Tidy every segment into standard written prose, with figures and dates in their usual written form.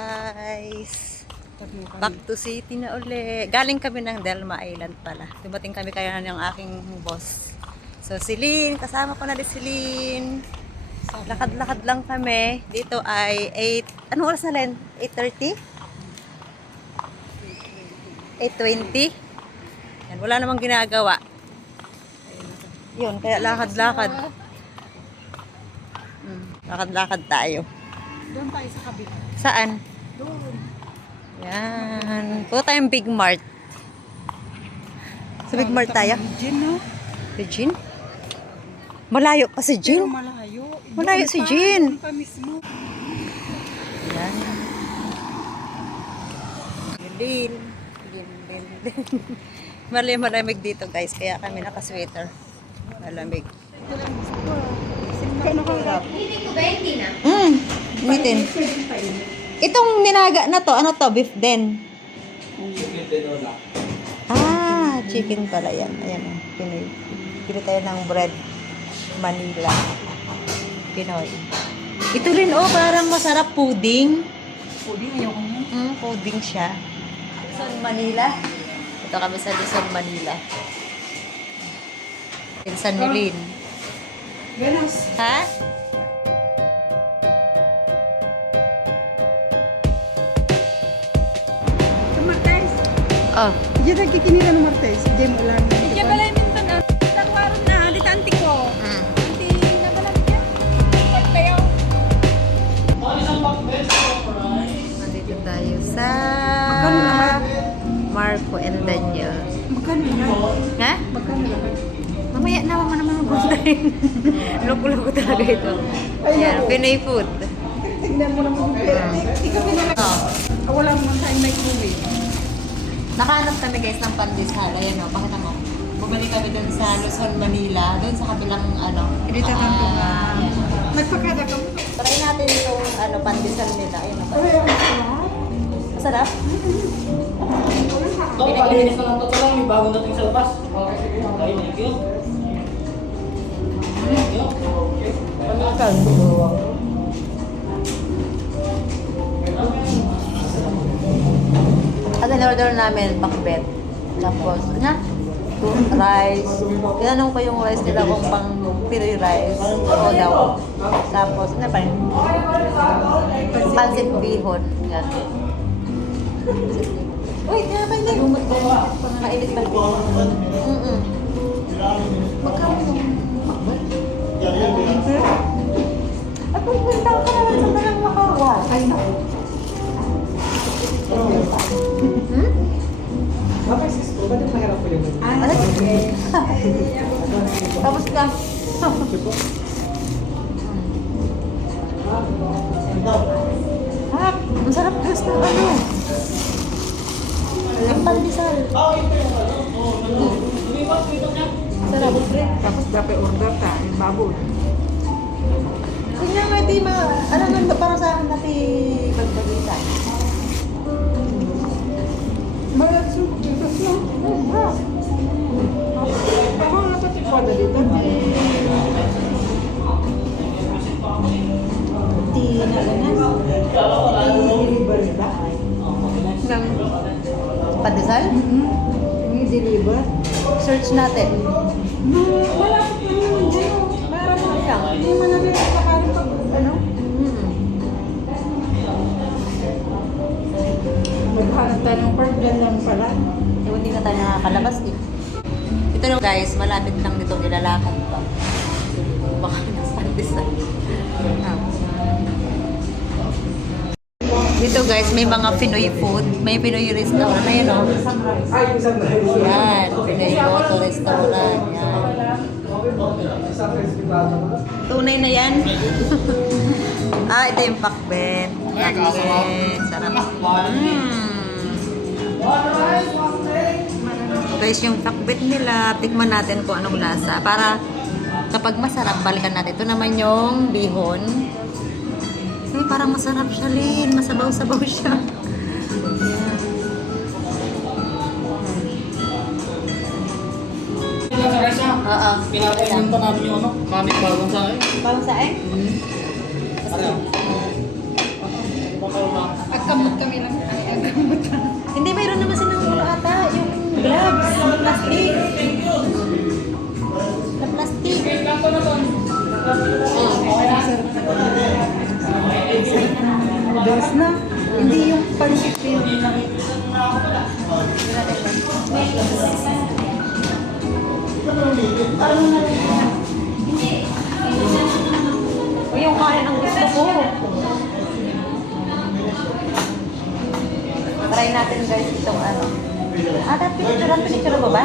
guys. Back to city na uli. Galing kami ng Delma Island pala. Dumating kami kaya ng aking boss. So si Lynn, kasama ko na din si Lynn. Lakad-lakad lang kami. Dito ay 8, anong oras na Lynn? 8:30? 8:20? Yan, wala namang ginagawa. Yun, kaya lakad-lakad. Lakad-lakad tayo. Doon tayo sa kabila. Saan? Doon. Yan. Punta tayong Big Mart. Sa Big Mart tayo? Jean, no? Si Jean? Malayo pa si Pero Jean. malayo. Malayo Doon si pa, Jean. doon pa mismo. Yan. Lin. Malamig dito guys. Kaya kami naka-sweater. Malamig. Ito lang gusto ko. Kano kang rap? Nitin. Itong ninaga na to, ano to? Beef din. Ah, chicken pala yan. Ayan o. Pinoy. Pili tayo ng bread. Manila. Pinoy. Ito rin oh, parang masarap pudding. Puding, ayaw ko mo. Pudding siya. Luzon, Manila. Ito kami sa Luzon, Manila. Pinsan ni Lynn. Ganos. Ha? Sa Martes. Oh. Diyan nagkikinila ng Martes. Diyan mo lang. Diyan pala yung mintan. Tarwaron na. Dito antik ko. Anti na pala diyan. Pagtayo. Nandito tayo sa Magkano naman? Marco and Daniel. Magkano yan? Ha? Magkano yan? Mamaya na naman magpuntahin. Loko-loko talaga ito. Yan, Pinoy food. Tingnan mo naman. Ikaw pinala. Oh. Wala mo tayong microwave. Nakahanap kami guys ng pandesal. Ayan o, pakita mo. Bumalik kami dun sa Luzon, Manila. Dun sa kabilang ano. Dito lang po nga. ayan. Nagpakada ka mo. Try natin itong ano, pandesal nila. Ayun o. Ay, ang sarap. Masarap? Ito, palinis na lang ito lang. May bagong dating sa labas. Okay, sige. Okay, thank you. Thank you. At in-order namin pakbet. Tapos, rice. Tinanong ko yung rice nila kung pang Pinoy rice. Oo daw. Tapos, ano pa rin? Pancit bihon. Yan. Uy, kaya pa hindi. Kainit pa. Magkano yung pakbet? At kung pinta ka naman sa talang makarwa. Ay, naku. Okay, sisko. Ba't yung mahirap ko yun? Ano? Tapos ka. Ang sarap guys ng ano. Yung pandesal. Sarap. Tapos dapat order ka, yung baboy. Kanya nga di ano nang para sa akin natin bagbagitan. Malat sa bukas na. Ako napatikwa na dito. Di na ganas. I-deliver ba? Ng pandesal? Yung i-deliver? Search natin. Malapit na yun. Diyan o. Meron mo lang. Hindi mo namin kapakarin pag ano? Maghanap tayo ng park dyan lang pala. Eh, hindi na tayo nakakalabas eh. Ito na guys, malapit lang nito nilalakad pa. Baka ng pandesal. Dito guys, may mga Pinoy food. May Pinoy restaurant. Ayan o. Ay, isang rice. Yan. Pinoy Moto restaurant. Yan. Tunay na yan. Ito yung pakbet. Pakbet. Sarap. Guys, yung pakbet nila, tikman natin kung anong lasa. Para kapag masarap, balikan natin. Ito naman yung bihon. Ay, parang masarap siya, Lynn. Masabaw-sabaw siya. Oo. Pinakainin pa namin yung ano, mamit bagong sa akin. Parang saan? Ano? Baka lang. At Gamot kami lang. Ay, ang gamot. Hindi, mayroon naman silang ano ata, yung gloves, na plastic. Na plastic. Dos na. Hindi yung pancit yung O yung kain ang gusto ko. Try natin guys itong ano. Pinicture mo ba?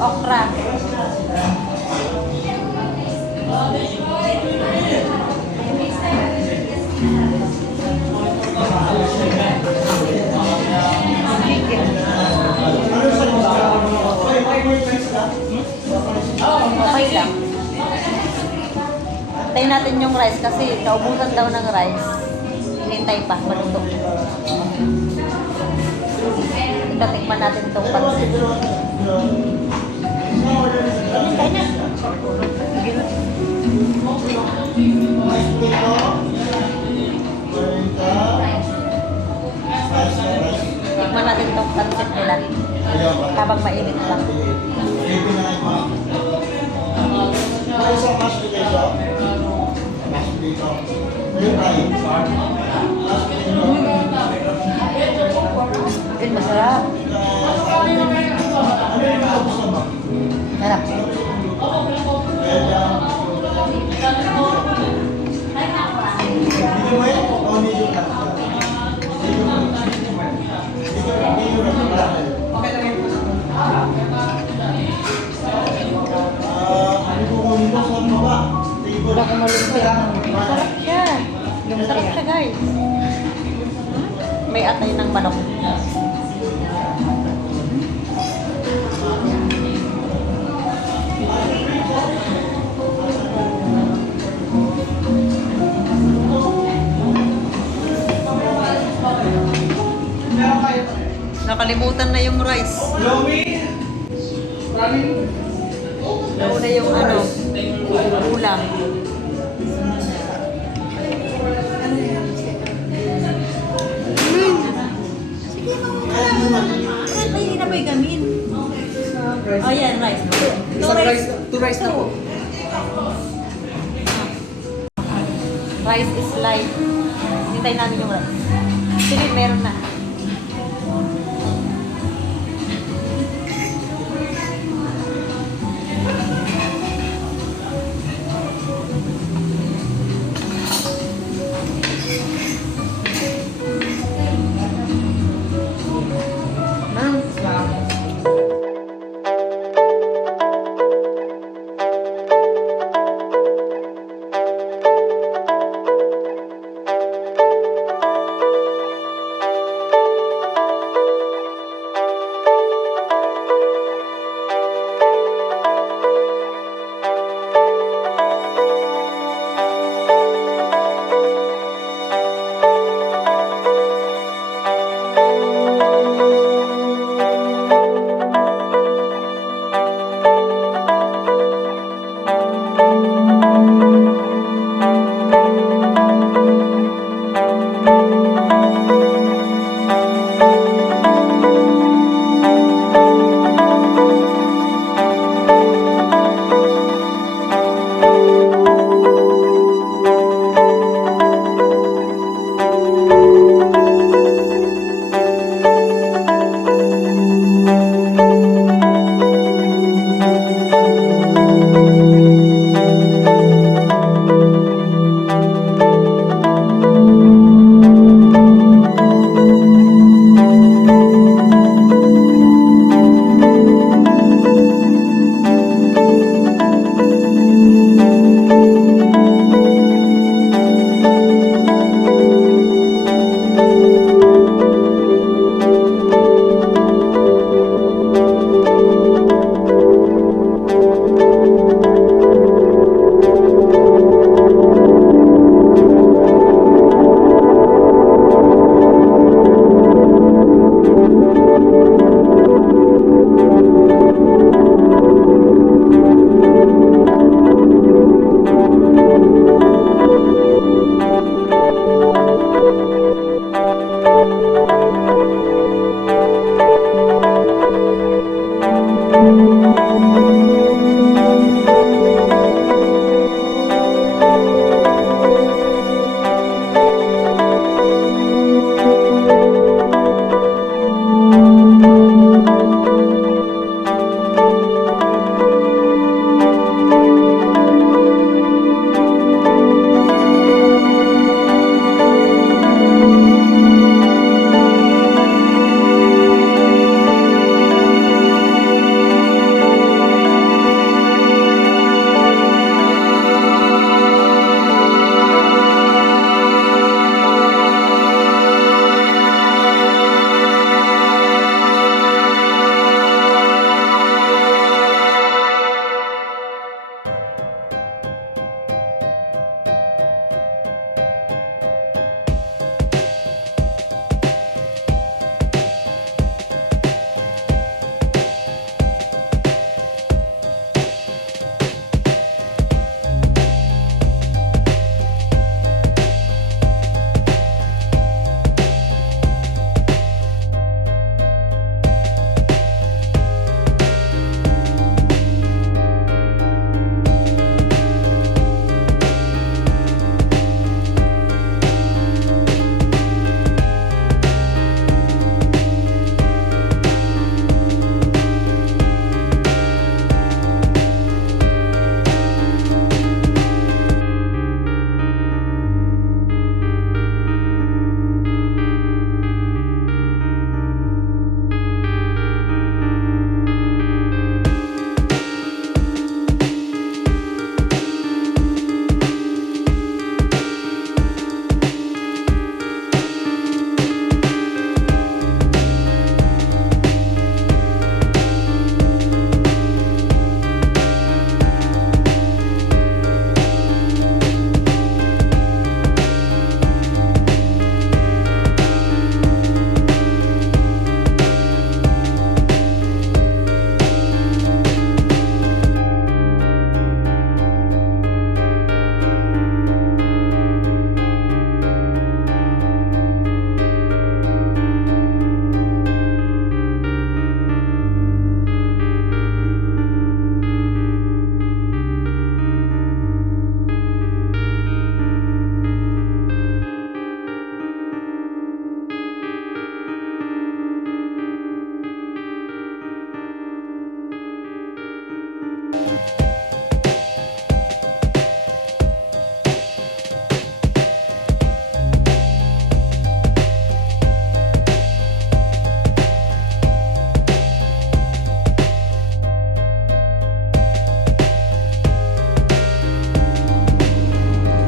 Okra. Okay lang. Antayin natin yung rice kasi naubusan daw ng rice. Hinintay pa, maluto. Ito, tikman natin itong pansit. Hinintay na. Sige na. Tikman natin itong pansit nila. Habang mainit lang. Masarap. Sarap. wala ko malumpia. Masarap siya. Masarap siya guys. May atay ng manok. Nakalimutan na yung rice. Nauna yung ano, ulam. Hindi na ba gamin? Oh, yan, rice. Two rice na po. Rice is life. Hintay namin yung rice. Sige, meron na.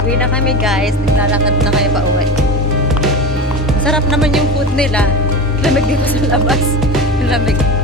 Uwi na kami guys. Naglalakad na kayo pa uwi. Masarap naman yung food nila. Lamig dito sa labas. Lamig.